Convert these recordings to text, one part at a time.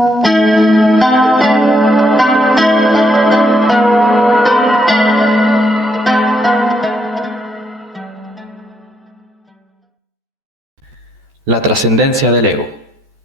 La trascendencia del ego,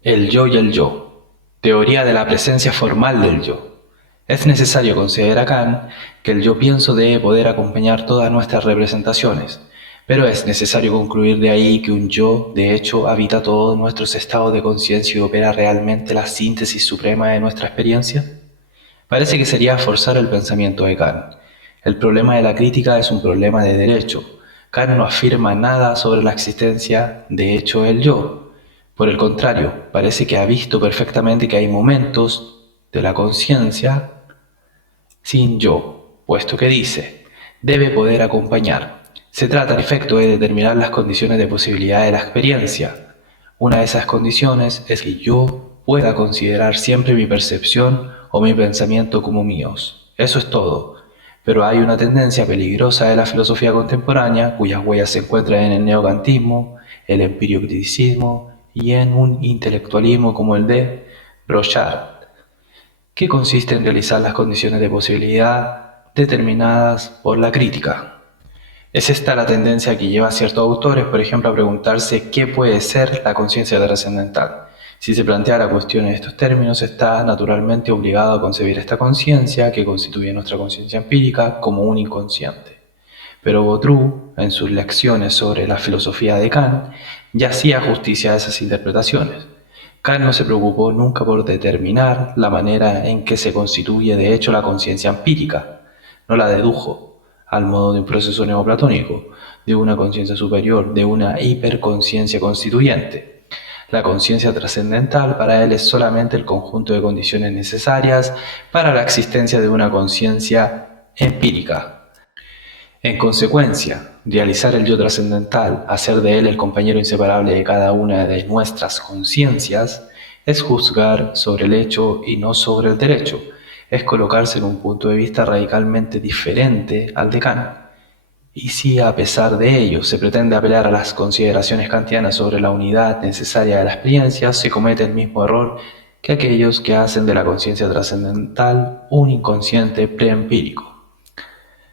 el yo y el yo, teoría de la presencia formal del yo. Es necesario considerar Kant que el yo pienso debe poder acompañar todas nuestras representaciones, pero es necesario concluir de ahí que un yo, de hecho, habita todos nuestros estados de conciencia y opera realmente la síntesis suprema de nuestra experiencia. Parece que sería forzar el pensamiento de Kant. El problema de la crítica es un problema de derecho. Kant no afirma nada sobre la existencia de hecho del yo. Por el contrario, parece que ha visto perfectamente que hay momentos de la conciencia sin yo, puesto que dice, debe poder acompañar. Se trata en efecto de determinar las condiciones de posibilidad de la experiencia. Una de esas condiciones es que yo pueda considerar siempre mi percepción o mi pensamiento como míos. Eso es todo. Pero hay una tendencia peligrosa de la filosofía contemporánea, cuyas huellas se encuentran en el neokantismo, el empiriocriticismo y en un intelectualismo como el de Brochard, que consiste en realizar las condiciones de posibilidad determinadas por la crítica. Es esta la tendencia que lleva a ciertos autores, por ejemplo, a preguntarse qué puede ser la conciencia trascendental. Si se plantea la cuestión en estos términos, está naturalmente obligado a concebir esta conciencia, que constituye nuestra conciencia empírica, como un inconsciente. Pero Bautroux, en sus lecciones sobre la filosofía de Kant, ya hacía justicia a esas interpretaciones. Kant no se preocupó nunca por determinar la manera en que se constituye de hecho la conciencia empírica. No la dedujo, al modo de un proceso neoplatónico, de una conciencia superior, de una hiperconciencia constituyente. La conciencia trascendental para él es solamente el conjunto de condiciones necesarias para la existencia de una conciencia empírica. En consecuencia, realizar el yo trascendental, hacer de él el compañero inseparable de cada una de nuestras conciencias, es juzgar sobre el hecho y no sobre el derecho, es colocarse en un punto de vista radicalmente diferente al de Kant. Y si a pesar de ello se pretende apelar a las consideraciones kantianas sobre la unidad necesaria de la experiencia, se comete el mismo error que aquellos que hacen de la conciencia trascendental un inconsciente preempírico.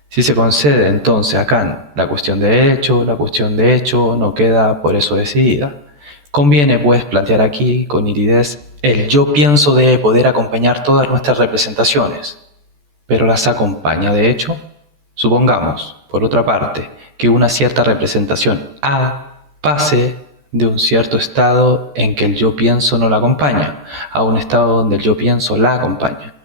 Si se concede entonces a Kant la cuestión de hecho no queda por eso decidida. Conviene pues plantear aquí con nitidez el yo pienso debe poder acompañar todas nuestras representaciones, pero ¿las acompaña de hecho? Supongamos, por otra parte, que una cierta representación A pase de un cierto estado en que el yo pienso no la acompaña a un estado donde el yo pienso la acompaña.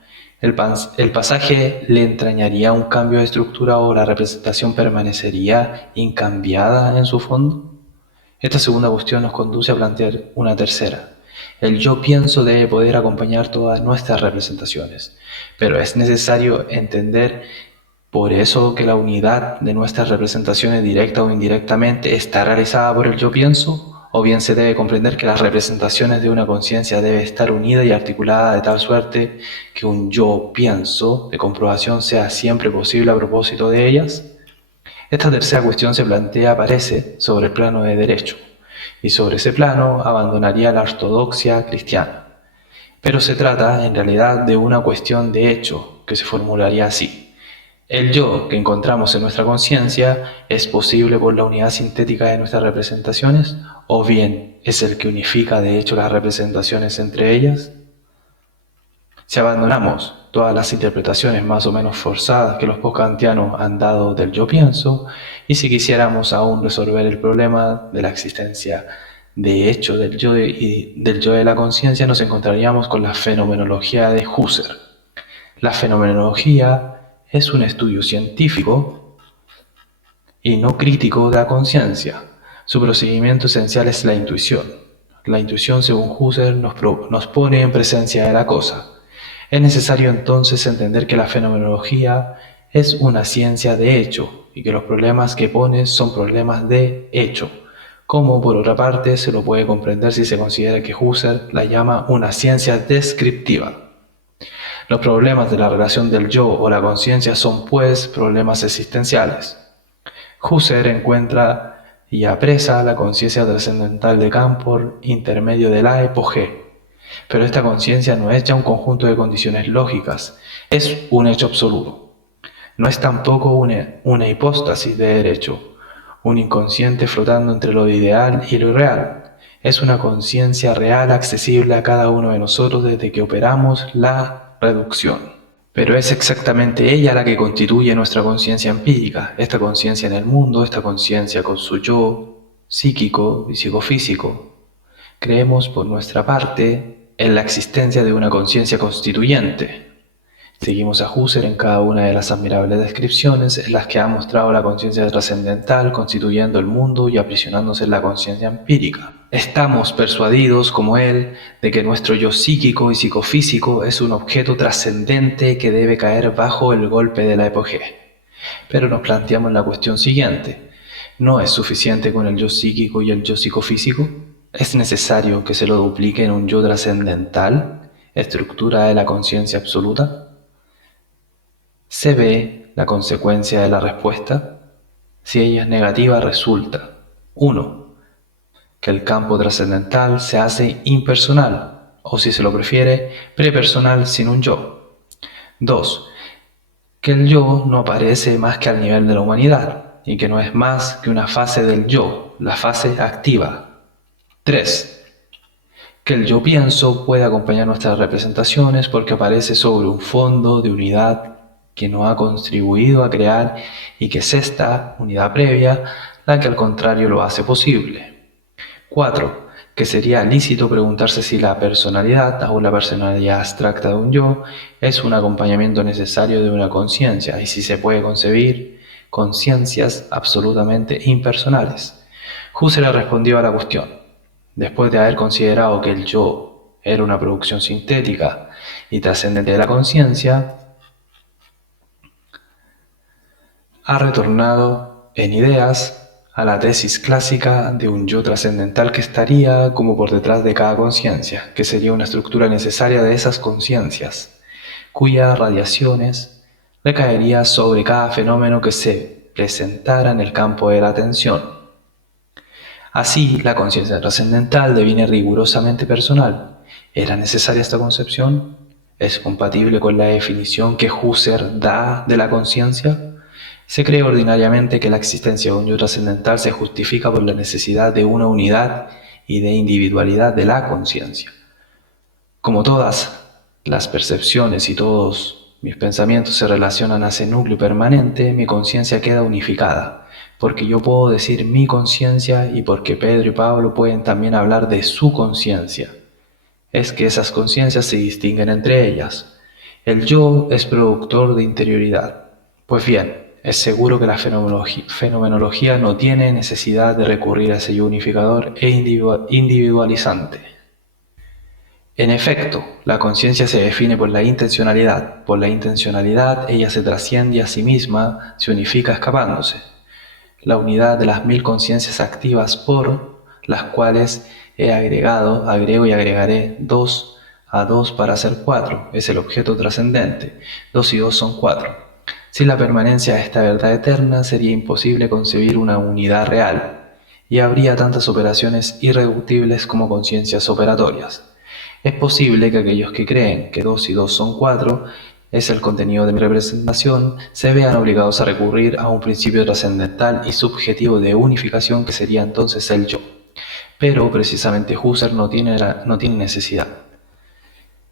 El pasaje le entrañaría un cambio de estructura o la representación permanecería incambiada en su fondo. Esta segunda cuestión nos conduce a plantear una tercera. El yo pienso debe poder acompañar todas nuestras representaciones, pero es necesario entender por eso que la unidad de nuestras representaciones directa o indirectamente está realizada por el yo pienso, o bien se debe comprender que las representaciones de una conciencia debe estar unida y articulada de tal suerte que un yo pienso de comprobación sea siempre posible a propósito de ellas. Esta tercera cuestión se plantea, parece, sobre el plano de derecho, y sobre ese plano abandonaría la ortodoxia cristiana. Pero se trata, en realidad, de una cuestión de hecho, que se formularía así. El yo que encontramos en nuestra conciencia es posible por la unidad sintética de nuestras representaciones, o bien es el que unifica de hecho las representaciones entre ellas. Si abandonamos todas las interpretaciones más o menos forzadas que los postkantianos han dado del yo pienso, y si quisiéramos aún resolver el problema de la existencia de hecho del yo y del yo de la conciencia, nos encontraríamos con la fenomenología de Husserl. La fenomenología es un estudio científico y no crítico de la conciencia. Su procedimiento esencial es la intuición. La intuición, según Husserl, nos pone en presencia de la cosa. Es necesario entonces entender que la fenomenología es una ciencia de hecho y que los problemas que pone son problemas de hecho, como por otra parte se lo puede comprender si se considera que Husserl la llama una ciencia descriptiva. Los problemas de la relación del yo o la conciencia son, pues, problemas existenciales. Husserl encuentra y apresa la conciencia trascendental de Kant por intermedio de la epogé. Pero esta conciencia no es ya un conjunto de condiciones lógicas, es un hecho absoluto. No es tampoco una hipóstasis de derecho, un inconsciente flotando entre lo ideal y lo irreal. Es una conciencia real accesible a cada uno de nosotros desde que operamos la reducción. Pero es exactamente ella la que constituye nuestra conciencia empírica, esta conciencia en el mundo, esta conciencia con su yo psíquico y psicofísico. Creemos por nuestra parte en la existencia de una conciencia constituyente. Seguimos a Husserl en cada una de las admirables descripciones en las que ha mostrado la conciencia trascendental constituyendo el mundo y aprisionándose en la conciencia empírica. Estamos persuadidos, como él, de que nuestro yo psíquico y psicofísico es un objeto trascendente que debe caer bajo el golpe de la epogee. Pero nos planteamos la cuestión siguiente: ¿no es suficiente con el yo psíquico y el yo psicofísico? ¿Es necesario que se lo duplique en un yo trascendental, estructura de la conciencia absoluta? Se ve la consecuencia de la respuesta. Si ella es negativa, resulta: 1. Que el campo trascendental se hace impersonal, o si se lo prefiere, prepersonal sin un yo. 2. Que el yo no aparece más que al nivel de la humanidad, y que no es más que una fase del yo, la fase activa. 3. Que el yo pienso puede acompañar nuestras representaciones porque aparece sobre un fondo de unidad que no ha contribuido a crear y que es esta unidad previa la que al contrario lo hace posible. 4. Que sería lícito preguntarse si la personalidad o la personalidad abstracta de un yo es un acompañamiento necesario de una conciencia y si se puede concebir conciencias absolutamente impersonales. Husserl respondió a la cuestión. Después de haber considerado que el yo era una producción sintética y trascendente de la conciencia, ha retornado en ideas a la tesis clásica de un yo trascendental que estaría como por detrás de cada conciencia, que sería una estructura necesaria de esas conciencias, cuyas radiaciones recaería sobre cada fenómeno que se presentara en el campo de la atención. Así, la conciencia trascendental deviene rigurosamente personal. ¿Era necesaria esta concepción? ¿Es compatible con la definición que Husserl da de la conciencia? Se cree ordinariamente que la existencia de un yo trascendental se justifica por la necesidad de una unidad y de individualidad de la conciencia. Como todas las percepciones y todos mis pensamientos se relacionan a ese núcleo permanente, mi conciencia queda unificada, porque yo puedo decir mi conciencia y porque Pedro y Pablo pueden también hablar de su conciencia. Es que esas conciencias se distinguen entre ellas. El yo es productor de interioridad. Pues bien, es seguro que la fenomenología no tiene necesidad de recurrir a ese yo unificador e individualizante. En efecto, la conciencia se define por la intencionalidad. Por la intencionalidad, ella se trasciende a sí misma, se unifica escapándose. La unidad de las 1000 conciencias activas por las cuales agrego y agregaré 2 a 2 para hacer 4, es el objeto trascendente. 2 y 2 son 4. Sin la permanencia de esta verdad eterna sería imposible concebir una unidad real, y habría tantas operaciones irreductibles como conciencias operatorias. Es posible que aquellos que creen que 2 y 2 son 4 es el contenido de mi representación, se vean obligados a recurrir a un principio trascendental y subjetivo de unificación que sería entonces el yo. Pero precisamente Husserl no tiene necesidad.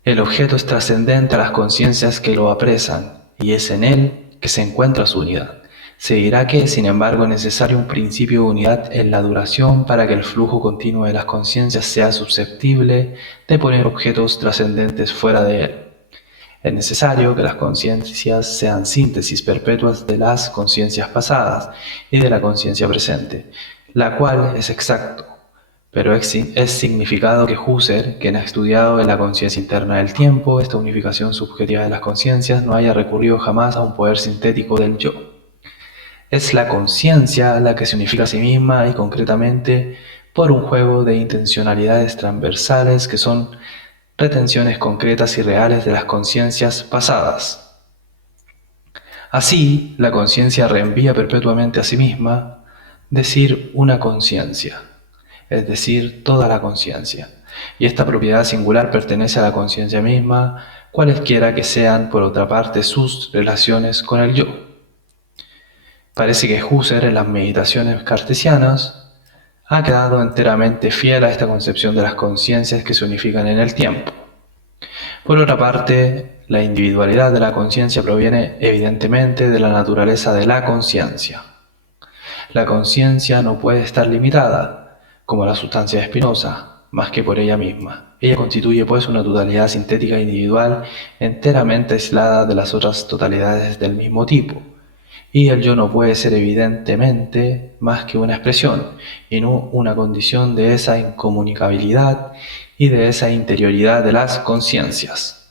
El objeto es trascendente a las conciencias que lo apresan y es en él que se encuentra su unidad. Se dirá que, sin embargo, es necesario un principio de unidad en la duración para que el flujo continuo de las conciencias sea susceptible de poner objetos trascendentes fuera de él. Es necesario que las conciencias sean síntesis perpetuas de las conciencias pasadas y de la conciencia presente, la cual es exacto, pero es significado que Husserl, quien ha estudiado en la conciencia interna del tiempo, esta unificación subjetiva de las conciencias, no haya recurrido jamás a un poder sintético del yo. Es la conciencia la que se unifica a sí misma y concretamente por un juego de intencionalidades transversales que son retenciones concretas y reales de las conciencias pasadas. Así, la conciencia reenvía perpetuamente a sí misma decir una conciencia, es decir, toda la conciencia. y esta propiedad singular pertenece a la conciencia misma, cualesquiera que sean, por otra parte, sus relaciones con el yo. Parece que Husserl, en las meditaciones cartesianas, ha quedado enteramente fiel a esta concepción de las conciencias que se unifican en el tiempo. Por otra parte, la individualidad de la conciencia proviene evidentemente de la naturaleza de la conciencia. La conciencia no puede estar limitada, como la sustancia de Spinoza, más que por ella misma. Ella constituye pues una totalidad sintética e individual enteramente aislada de las otras totalidades del mismo tipo. Y el yo no puede ser evidentemente más que una expresión, y no una condición de esa incomunicabilidad y de esa interioridad de las conciencias.